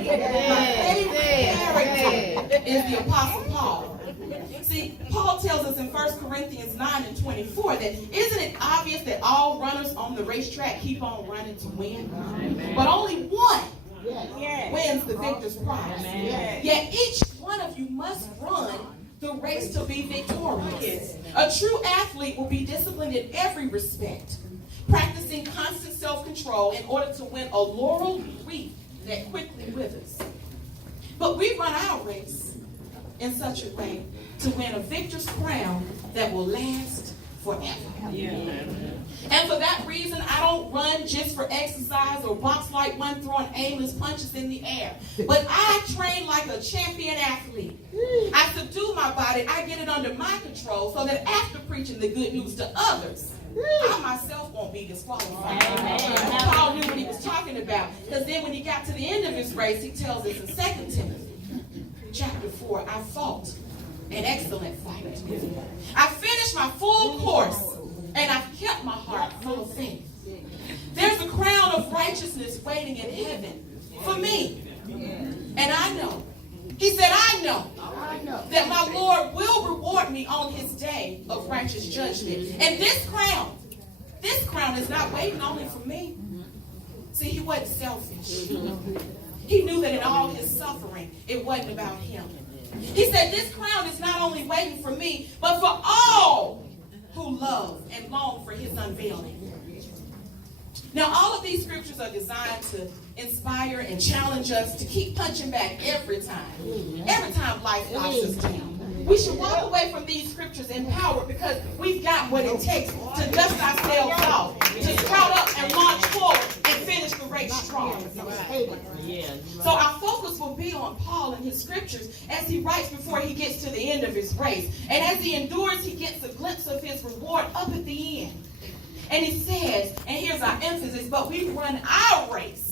favorite character is the Apostle Paul. See, Paul tells us in 1 Corinthians 9:24 that isn't it obvious that all runners on the racetrack keep on running to win? But only one wins the victor's prize. Yet each one of you must run the race to be victorious. A true athlete will be disciplined in every respect, practicing constant self-control in order to win a laurel wreath that quickly withers. But we run our race in such a way to win a victor's crown that will last forever. And for that reason, I don't run just for exercise or box like one throwing aimless punches in the air. But I train like a champion athlete. I subdue my body. I get it under my control so that after preaching the good news to others, I myself won't be disqualified. Paul knew what he was talking about, because then when he got to the end of his race, he tells us in 2 Timothy chapter 4, I fought an excellent fight. I finished my full course, and I've kept my heart full of faith. There's a crown of righteousness waiting in heaven for me. And I know, he said, I know that my Lord will reward me on his day of righteous judgment. And this crown is not waiting only for me. See, he wasn't selfish. He knew that in all his suffering, it wasn't about him. He said, this crown is not only waiting for me, but for all who love and long for his unveiling. Now, all of these scriptures are designed to inspire and challenge us to keep punching back every time life knocks us down. We should walk away from these scriptures empowered because we've got what it takes to dust ourselves off, to sprout up and launch forward and finish the race strong. So our focus will be on Paul and his scriptures as he writes before he gets to the end of his race. And as he endures, he gets a glimpse of his reward up at the end. And he says, and here's our emphasis, but we run our race.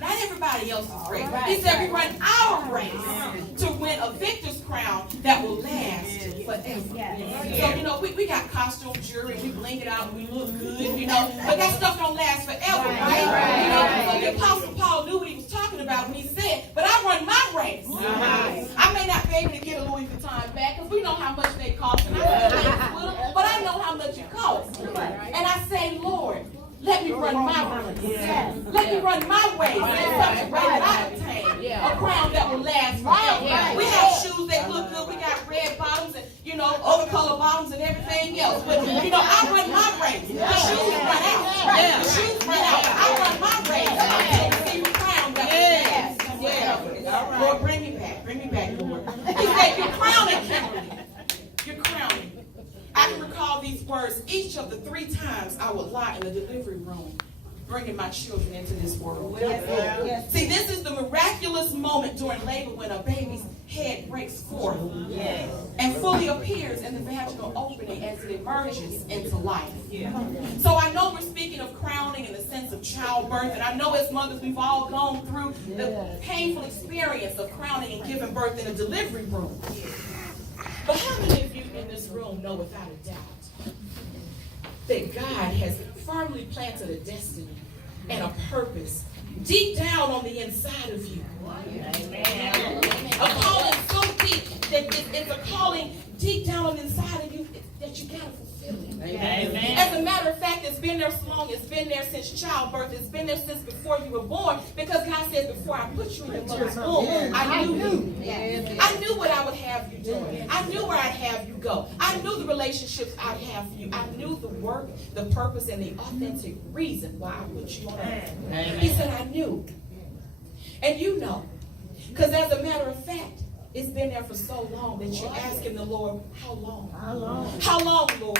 Not everybody else's race. He said we run our race to win a victor's crown that will last forever. So, we got costume jewelry, we bling it out, we look good, but that stuff don't last forever, right? So the Apostle Paul knew what he was talking about when he said, but I run my race. I may not be able to get a Louis Vuitton bag because we know how much they cost, and but I know how much it costs. And I say, Lord, let me run my race. Let me run my way in such a way that I obtain a crown that will last forever. We have shoes that look good. We got red bottoms and, other color bottoms and everything else. But, I run my race. The shoes run out. The shoes run out. I run my race. I see your crown that will last forever. Lord, bring me back, Lord. He said, you're crowning, Kimberly. You're crowning. I can recall these words each of the 3 times I would lie in the delivery room, bringing my children into this world. See, this is the miraculous moment during labor when a baby's head breaks forth and fully appears in the vaginal opening as it emerges into life. So I know we're speaking of crowning in the sense of childbirth, and I know as mothers we've all gone through the painful experience of crowning and giving birth in a delivery room. But how many of you in this room know without a doubt that God has firmly planted a destiny and a purpose deep down on the inside of you? A calling so deep that it's a calling deep down on the inside of you that you gotta fulfill it. Amen. As a matter of fact, it's been there so long. It's been there since childbirth. It's been there since before you were born. Because God said, before I put you in your mother's womb, I knew you. I knew what I would have you doing. I knew where I'd have you go. I knew the relationships I'd have for you. I knew the work, the purpose, and the authentic reason why I put you on earth. He said, I knew. And you know. Because as a matter of fact, it's been there for so long that you're asking the Lord, how long? How long? How long, Lord?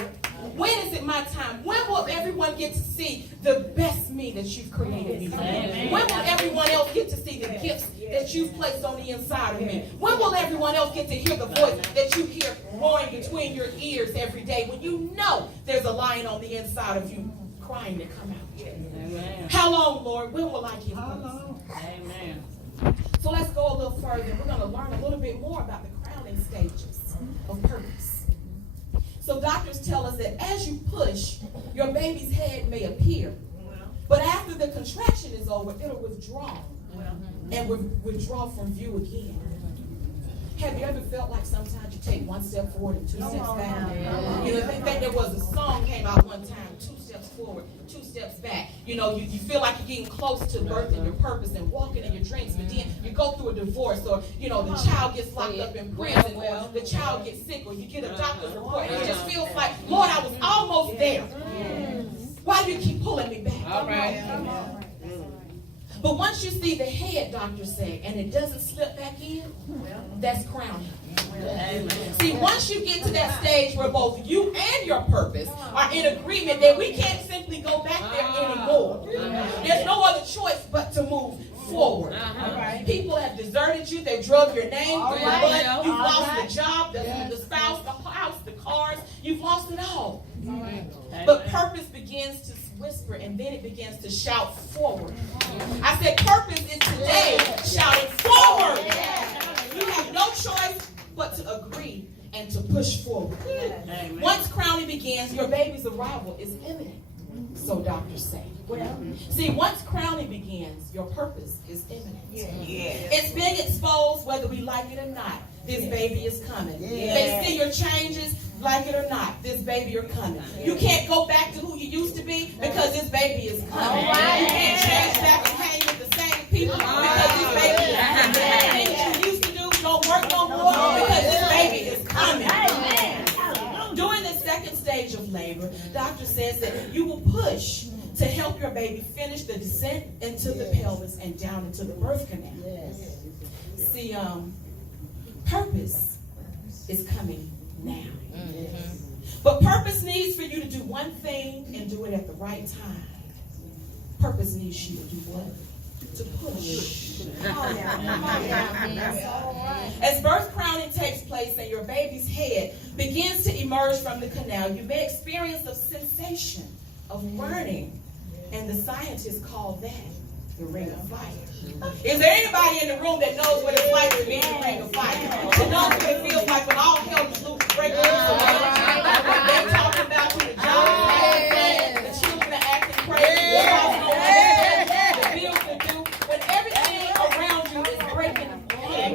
When is it my time? When will everyone get to see the best me that you've created me for? When will everyone else get to see the gifts that you've placed on the inside of me? When will everyone else get to hear the voice that you hear roaring between your ears every day when you know there's a lion on the inside of you crying to come out? Amen. How long, Lord? When will I get this? Amen. So let's go a little further. We're going to learn a little bit more about the crowning stages of purpose. So doctors tell us that as you push, your baby's head may appear. But after the contraction is over, it'll withdraw. and withdraw from view again. Have you ever felt like sometimes you take one step forward and two steps back? You know, I think there was a song came out one time, 2 steps forward, 2 steps back. You know, you feel like you're getting close to birthing your purpose and walking in your dreams, but then you go through a divorce, or, you know, the child gets locked up in prison, or the child gets sick, or you get a doctor's report, and it just feels like, Lord, I was almost there. Why do you keep pulling me back? All right. But once you see the head, doctors say, and it doesn't slip back in, that's crowning. See, once you get to that stage where both you and your purpose are in agreement that we can't simply go back there anymore. There's no other choice but to move forward. People have deserted you. They drug your name through your blood. You've lost the job, the spouse, the house, the cars. You've lost it all. But purpose begins to whisper, and then it begins to shout forward. I said purpose is today shouting forward. You have no choice but to agree and to push forward. Once crowning begins, your baby's arrival is imminent, so doctors say. See, once crowning begins, your purpose is imminent. It's being exposed whether we like it or not. This baby is coming. They see your changes, like it or not. This baby are coming. You can't go back to who you used to be because this baby is coming. You can't change back and hang with the same people because this baby is coming. Things you used to do don't work no more because this baby is coming. During the second stage of labor, doctor says that you will push to help your baby finish the descent into the pelvis and down into the birth canal. See, purpose is coming now. But purpose needs for you to do one thing and do it at the right time. Purpose needs you to do what? To push. As birth crowning takes place and your baby's head begins to emerge from the canal, you may experience a sensation of burning, and the scientists call that the ring of fire. Is there anybody in the room that knows what it's like to be in the ring of fire? To know what it feels like when all hell is loose, breaking loose around you? They're talking about you, the job is acting, the children are acting crazy, the house don't make sense, the bills to do. When everything around you is breaking apart,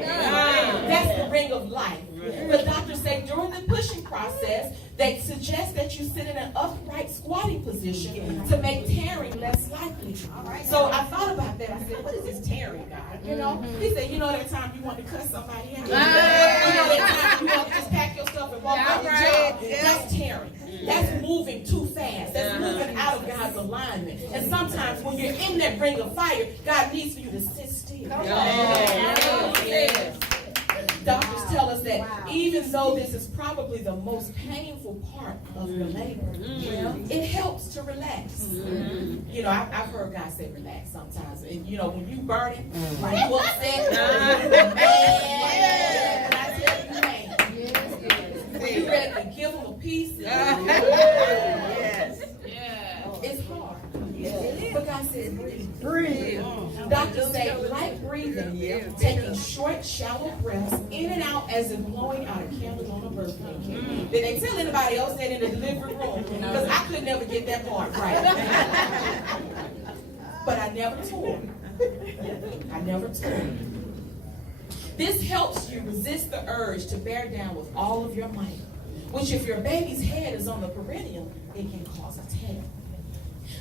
that's the ring of life. The doctors say during the pushing process, they suggest that you sit in an upright squatting position to make tearing less likely. So I thought about that. I said, what is this tearing, God? You know? He said, you know that time you want to cut somebody out? You know that time you want to just pack your stuff and walk out the job? That's tearing. That's moving too fast. That's moving out of God's alignment. And sometimes when you're in that ring of fire, God needs for you to sit still. Doctors tell us that even though this is probably the most painful part of your labor, it helps to relax. You know, I've heard God say relax sometimes. And you know, when you burning, like you upset, and I tell you, man, when you ready to give them a piece, it's hard. But God says, breathe. Doctors say, like breathing, taking short, shallow breaths in and out as if blowing out a candle on a birthday cake. Did they tell anybody else that in the delivery room? Because I could never get that part right. But I never tore. I never tore. This helps you resist the urge to bear down with all of your might, which if your baby's head is on the perineum, it can cause a tear.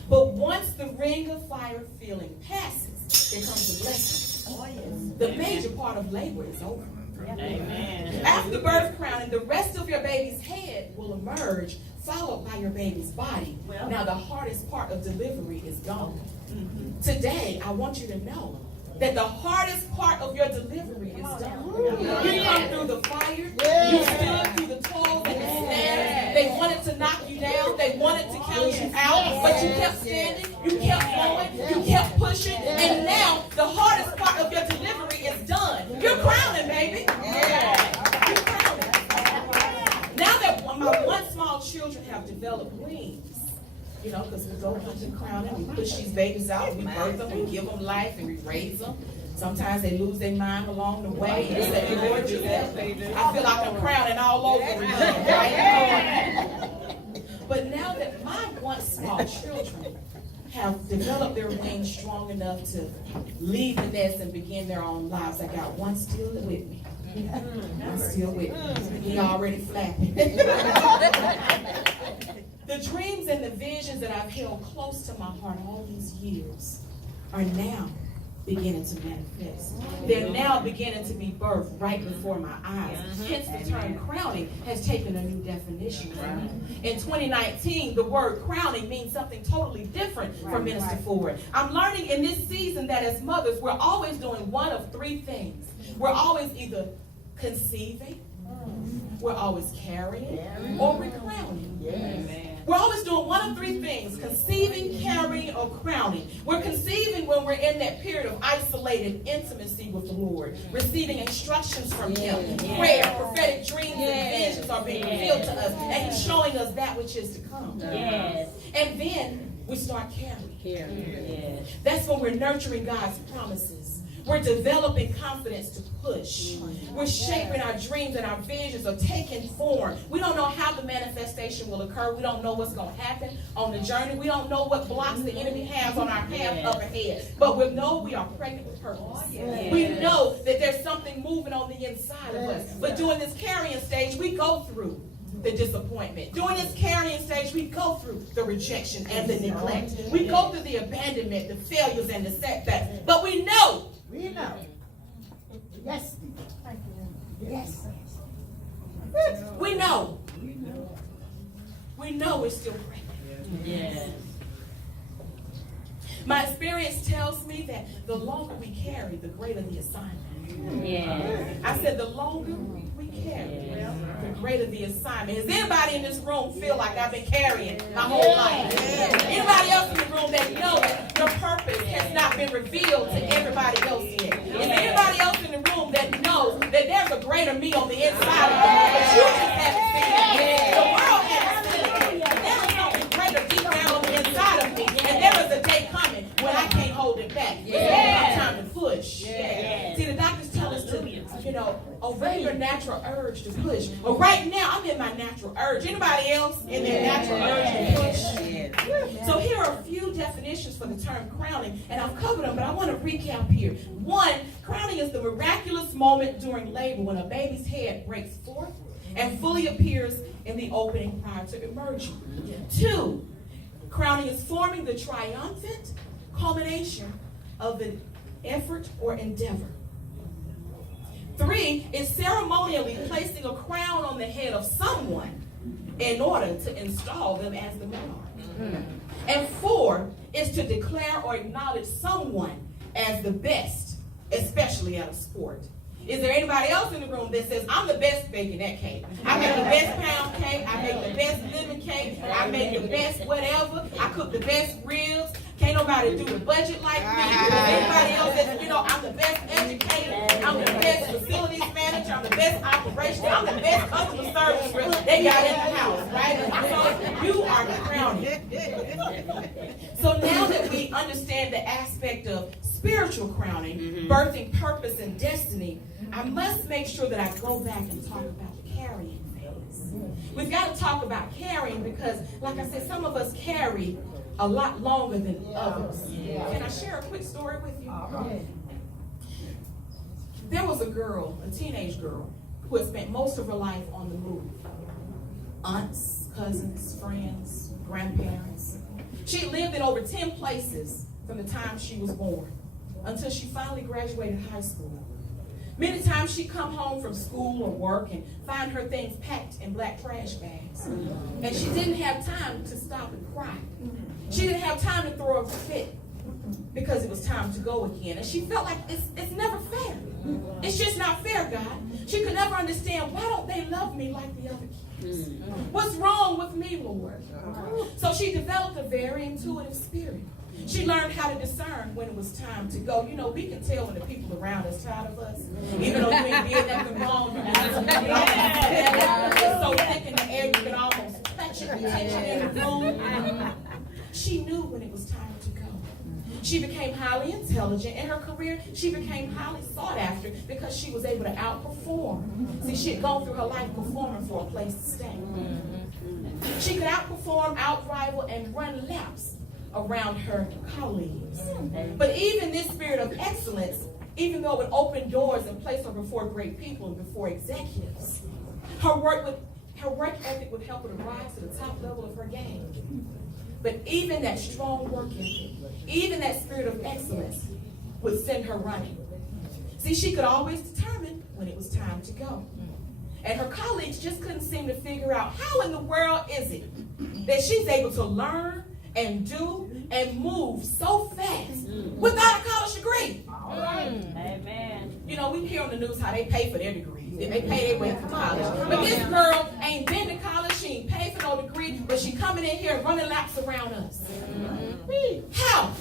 But once the ring of fire feeling passes, there comes a blessing. The major part of labor is over. Amen. After birth crowning, the rest of your baby's head will emerge, followed by your baby's body. Now the hardest part of delivery is gone. Today, I want you to know that the hardest part of your delivery is done. You come through the fire, you stood through the toils and the snares. They wanted to knock you down, they wanted to count you out, but you kept standing, you kept going, you kept pushing, and now the hardest part of your delivery is done. You're crowning, baby. You're crowning. Now that my one small children have developed wings, you know, because we go into crowning, we push these babies out, we birth them, we give them life, and we raise them. Sometimes they lose their mind along the way. And say, Lord, you help me. I feel like I'm crowning all over again, right? But now that my once small children have developed their wings strong enough to leave the nest and begin their own lives. I got one still with me. I'm still with me. He already flapping. The dreams and the visions that I've held close to my heart all these years are now beginning to manifest. They're now beginning to be birthed right before my eyes. Hence the term crowning has taken a new definition for me. In 2019, the word crowning means something totally different from Minister Ford. I'm learning in this season that as mothers, we're always doing one of three things. We're always either conceiving, we're always carrying, or we're crowning. We're always doing one of three things: conceiving, carrying, or crowning. We're conceiving when we're in that period of isolated intimacy with the Lord, receiving instructions from Him. Prayer, prophetic dreams, and visions are being revealed to us, and He's showing us that which is to come. And then we start carrying. That's when we're nurturing God's promises. We're developing confidence to push. We're shaping our dreams, and our visions are taking form. We don't know how the manifestation will occur. We don't know what's going to happen on the journey. We don't know what blocks the enemy has on our path up ahead. But we know we are pregnant with purpose. We know that there's something moving on the inside of us. But during this carrying stage, we go through the disappointment. During this carrying stage, we go through the rejection and the neglect. We go through the abandonment, the failures, and the setbacks. But we know. We know. Yes. Yes. We know. We know we're still pregnant. Yes. My experience tells me that the longer we carry, the greater the assignment. Yes. I said the longer we carry, the greater the assignment. Does anybody in this room feel like I've been carrying my whole life? Anybody else in the room that knows that your purpose has not been revealed to everybody else yet? Is there anybody else in the room that knows that there's a greater me on the inside of you, but you just haven't seen it? The world hasn't seen it. There is something greater deep down on the inside of me, and there is a day coming when I can't hold it back. It's time to push. See, the doctors tell us to, obey your natural urge to push. But right now, I'm in my natural urge. Anybody else in their natural urge to push? So here are a few definitions for the term crowning, and I've covered them, but I want to recap here. One, crowning is the miraculous moment during labor when a baby's head breaks forth and fully appears in the opening prior to emerging. Two, crowning is forming the triumphant culmination of the effort or endeavor. Three is ceremonially placing a crown on the head of someone in order to install them as the monarch. And four is to declare or acknowledge someone as the best, especially at a sport. Is there anybody else in the room that says, I'm the best baking that cake? I make the best pound cake. I make the best lemon cake. I make the best whatever. I cook the best ribs. Can't nobody do the budget like me. Anybody else that's, I'm the best educator. I'm the best facilities manager. I'm the best operation. I'm the best customer service rep they got in the house, right? So you are crowning. So now that we understand the aspect of spiritual crowning, birthing purpose and destiny, I must make sure that I go back and talk about the carrying phase. We've got to talk about carrying because, like I said, some of us carry a lot longer than others. Can I share a quick story with you? There was a girl, a teenage girl, who had spent most of her life on the move. Aunts, cousins, friends, grandparents. She lived in over 10 places from the time she was born until she finally graduated high school. Many times she'd come home from school or work and find her things packed in black trash bags. And she didn't have time to stop and cry. She didn't have time to throw a fit because it was time to go again. And she felt like it's never fair. It's just not fair, God. She could never understand, why don't they love me like the other kids? What's wrong with me, Lord? So she developed a very intuitive spirit. She learned how to discern when it was time to go. We can tell when the people around us tired of us. Even though we ain't did nothing wrong. It's so thick in the air, you can almost touch it, the tension in the room. She knew when it was time to go. She became highly intelligent. In her career, she became highly sought after because she was able to outperform. See, she had gone through her life performing for a place to stay. She could outperform, outrival, and run laps around her colleagues. But even this spirit of excellence, even though it opened doors and placed her before great people and before executives, her work ethic would help her to rise to the top level of her game. But even that strong work ethic, even that spirit of excellence would send her running. See, she could always determine when it was time to go. And her colleagues just couldn't seem to figure out how in the world is it that she's able to learn and do and move so fast without a college degree. Amen. You know, we hear on the news how they pay for their degrees. They pay their way for college. But this girl ain't been to college. She ain't paid for no degree. But she coming in here running laps around us. How?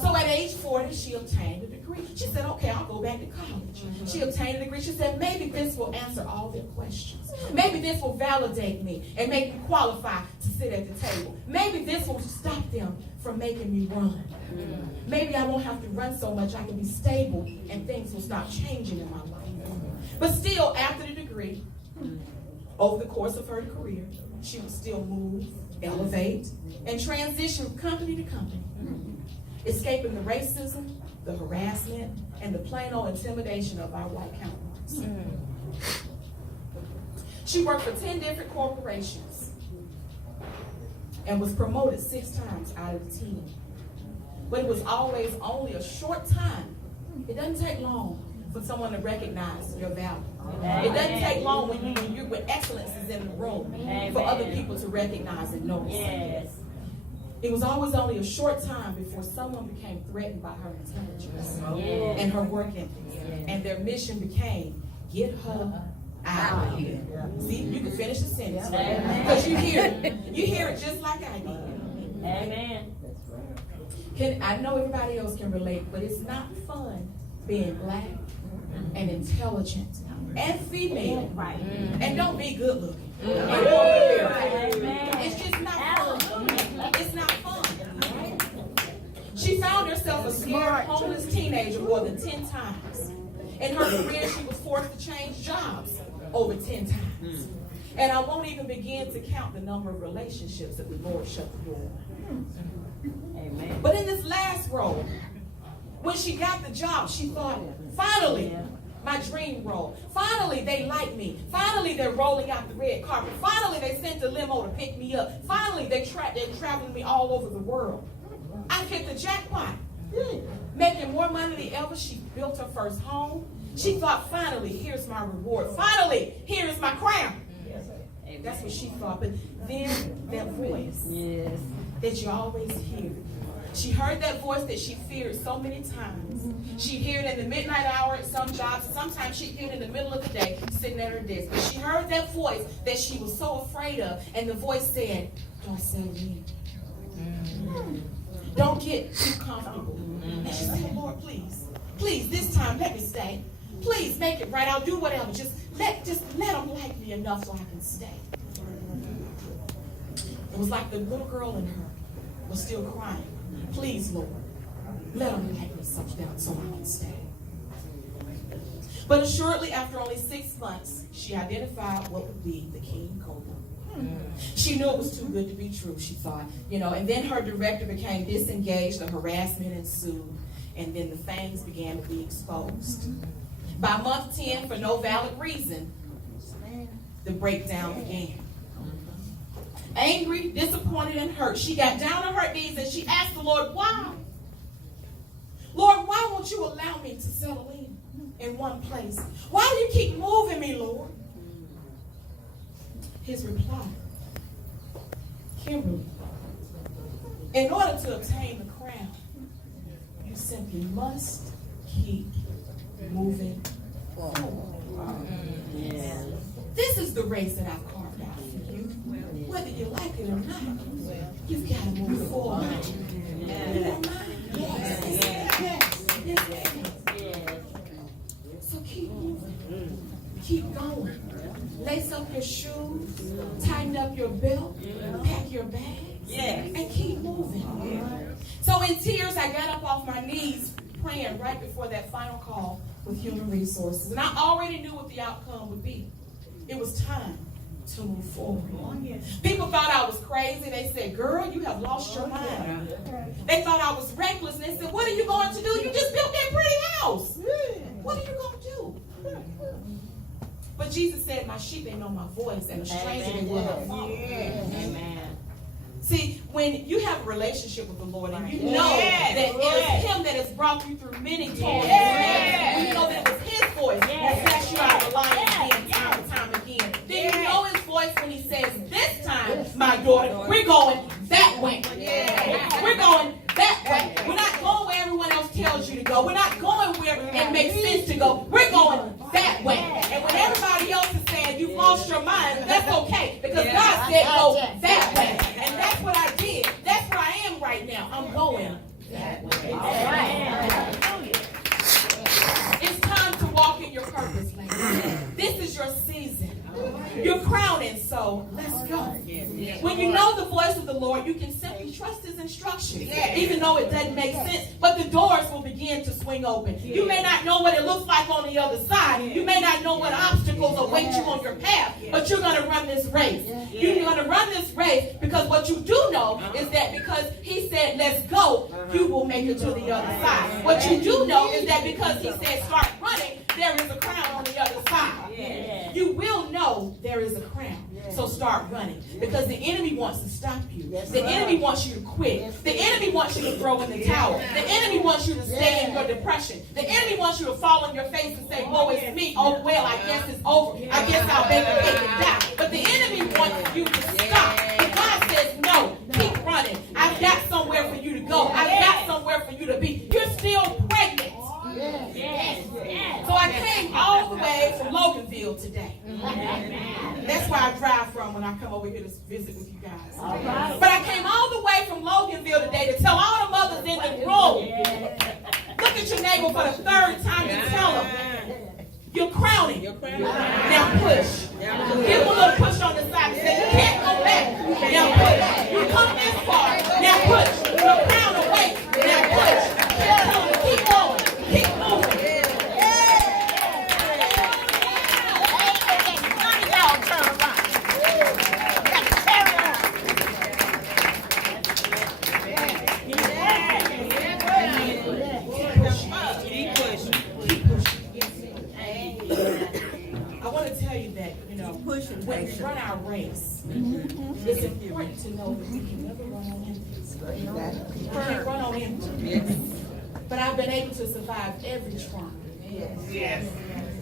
So at age 40, she obtained a degree. She said, okay, I'll go back to college. She obtained a degree. She said, maybe this will answer all their questions. Maybe this will validate me and make me qualify to sit at the table. Maybe this will stop them from making me run. Maybe I won't have to run so much. I can be stable and things will stop changing in my life. But still, after the degree, over the course of her career, she would still move, elevate, and transition from company to company, escaping the racism, the harassment, and the plain old intimidation of our white counterparts. She worked for 10 different corporations and was promoted 6 times out of the 10. But it was always only a short time. It doesn't take long for someone to recognize your value. It doesn't take long when excellence is in the room for other people to recognize and notice. Yes. It was always only a short time before someone became threatened by her intelligence and her work ethic. And their mission became, get her out of here. See, you can finish the sentence. Because you hear it. You hear it just like I did. Amen. I know everybody else can relate, but it's not fun being black and intelligent and female. Right. And don't be good looking. Amen. It's just not fun. It's not fun. She found herself a scared, homeless teenager more than 10 times. In her career, she was forced to change jobs over 10 times. And I won't even begin to count the number of relationships that the Lord shut the door on. Amen. But in this last role, when she got the job, she thought, finally, my dream role. Finally, they like me. Finally, they're rolling out the red carpet. Finally, they sent a limo to pick me up. Finally, they're traveling me all over the world. I hit the jackpot. Making more money than ever. She built her first home. She thought, finally, here's my reward. Finally, here's my crown. That's what she thought. But then that voice that you always hear. She heard that voice that she feared so many times. She'd hear it in the midnight hour at some jobs. Sometimes she'd hear it in the middle of the day sitting at her desk. But she heard that voice that she was so afraid of. And the voice said, don't settle in. Don't get too comfortable. And she said, Lord, please, this time let me stay. Please make it right. I'll do whatever. Just let them like me enough so I can stay. It was like the little girl in her was still crying. Please, Lord, let them like me such that so I can stay. But assuredly, after only 6 months, she identified what would be the king cobra. She knew it was too good to be true, she thought. And then her director became disengaged, the harassment ensued, and then the fangs began to be exposed. By month 10, for no valid reason, the breakdown began. Angry, disappointed, and hurt, she got down on her knees and she asked the Lord, why? Lord, why won't you allow me to settle in one place? Why do you keep moving me, Lord? His reply, Kimberly, in order to obtain the crown, you simply must keep moving forward. This is the race that I've carved out for you. Whether you like it or not, you've got to move forward. Yes. So keep moving. Keep going. Lace up your shoes, tighten up your belt, pack your bags, and keep moving. So in tears, I got up off my knees praying right before that final call with Human Resources. And I already knew what the outcome would be. It was time to move forward. People thought I was crazy. They said, girl, you have lost your mind. They thought I was reckless. And they said, what are you going to do? You just built that pretty house. What are you going to do? But Jesus said, my sheep, they know my voice, and a stranger they will not follow. Amen. See, when you have a relationship with the Lord and you know that it is Him that has brought you through many toils, when you know that it was His voice that snatched you out of the lion's den time and time again, then you know His voice when He says, this time, my daughter, we're going that way. We're going that way. We're not going where everyone else tells you to go. We're not going where it makes sense to go. We're going that way. And when everybody else is saying you've lost your mind, that's okay. Because God said go that way. And that's what I did. That's where I am right now. I'm going that way. All right. It's time to walk in your purpose, ladies. This is your season. You're crowning, so let's go. When you know the voice of the Lord, you can simply trust His instructions, even though it doesn't make sense. But the doors will begin to swing open. You may not know what it looks like on the other side. You may not know what obstacles await you on your path, but you're going to run this race. You're going to run this race because what you do know is that because He said, let's go, you will make it to the other side. What you do know is that because He said, start running, there is a crown on the other side. You will know there is a crown. So start running. Because the enemy wants to stop you. The enemy wants you to quit. The enemy wants you to throw in the towel. The enemy wants you to stay in your depression. The enemy wants you to fall on your face and say, woe is me. Oh, well, I guess it's over. I guess I'll bake a cake and die. But the enemy wants you to stop. And God says, no, keep running. I've got somewhere for you to go. I've got somewhere for you to be. You're still pregnant. So I came all the way from Loganville today. That's where I drive from when I come over here to visit with you guys. But I came all the way from Loganville today to tell all the mothers in the room, look at your neighbor for the third time and tell them, you're crowning. Now push. Give them a little push on the side and say, you can't go back. Now push. You come this far. Now push. Your crown away. Now push. Keep going. Keep moving. When we run our race, it's important to know that we can never run on empty. We can't run on empty. But I've been able to survive every trauma.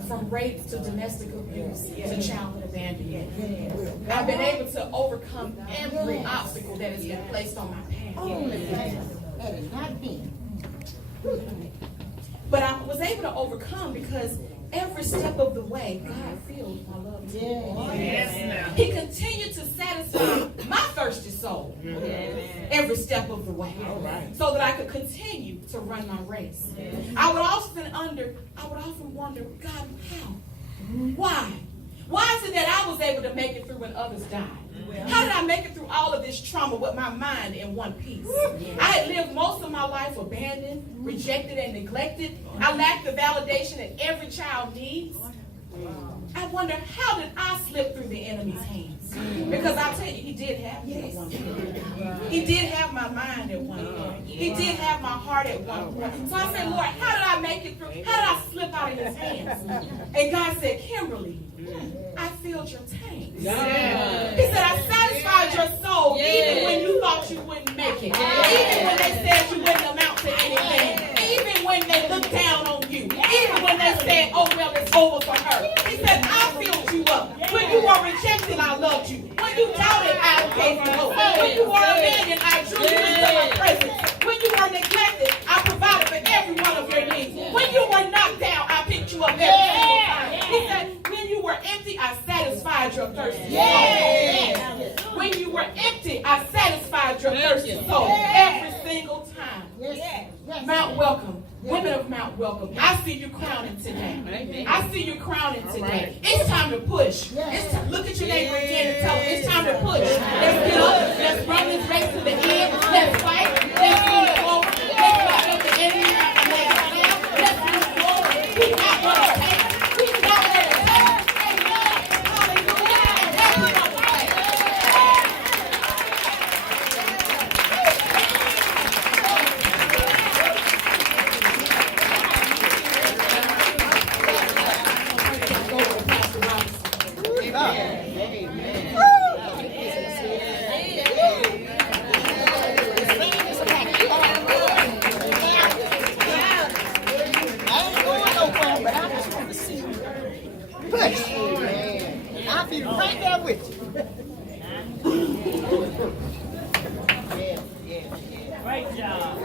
From rape to domestic abuse to childhood abandonment. I've been able to overcome every obstacle that has been placed on my path. But I was able to overcome because every step of the way, God filled my love. He continued to satisfy my thirsty soul every step of the way, so that I could continue to run my race. I would often wonder, God, how? Why? Why is it that I was able to make it through when others died? How did I make it through all of this trauma with my mind in one piece? I had lived most of my life abandoned, rejected, and neglected. I lacked the validation that every child needs. I wonder, how did I slip through the enemy's hands? Because I'll tell you, he did have me at one point. He did have my mind at one point. He did have my heart at one point. So I said, Lord, how did I make it through? How did I slip out of his hands? And God said, Kimberly, I filled your tank. He said, I satisfied your soul even when you thought you wouldn't make it. Even when they said you wouldn't amount to anything. Even when they looked down on you. Even when they said, oh, well, it's over for her. He said, I filled you up. When you were rejected, I loved you. When you doubted, I gave you hope. When you were abandoned, I drew you into my presence. When you were neglected, I provided for every one of your needs. When you were knocked down, I picked you up every single time. He said, when you were empty, I satisfied your thirsty soul. When you were empty, I satisfied your thirsty soul every single time. Mount Welcome. Women of Mount Welcome, I see you crowning today. I see you crowning today. It's time to push. Look at your neighbor again and tell them it's time to push. Let's get up. Let's run this race to the end. Let's fight. Let's move forward. Let's fight up the enemy. Let's move forward. We got what it takes. We got what it takes. Amen. Hallelujah. And everyone right there with you. Great job.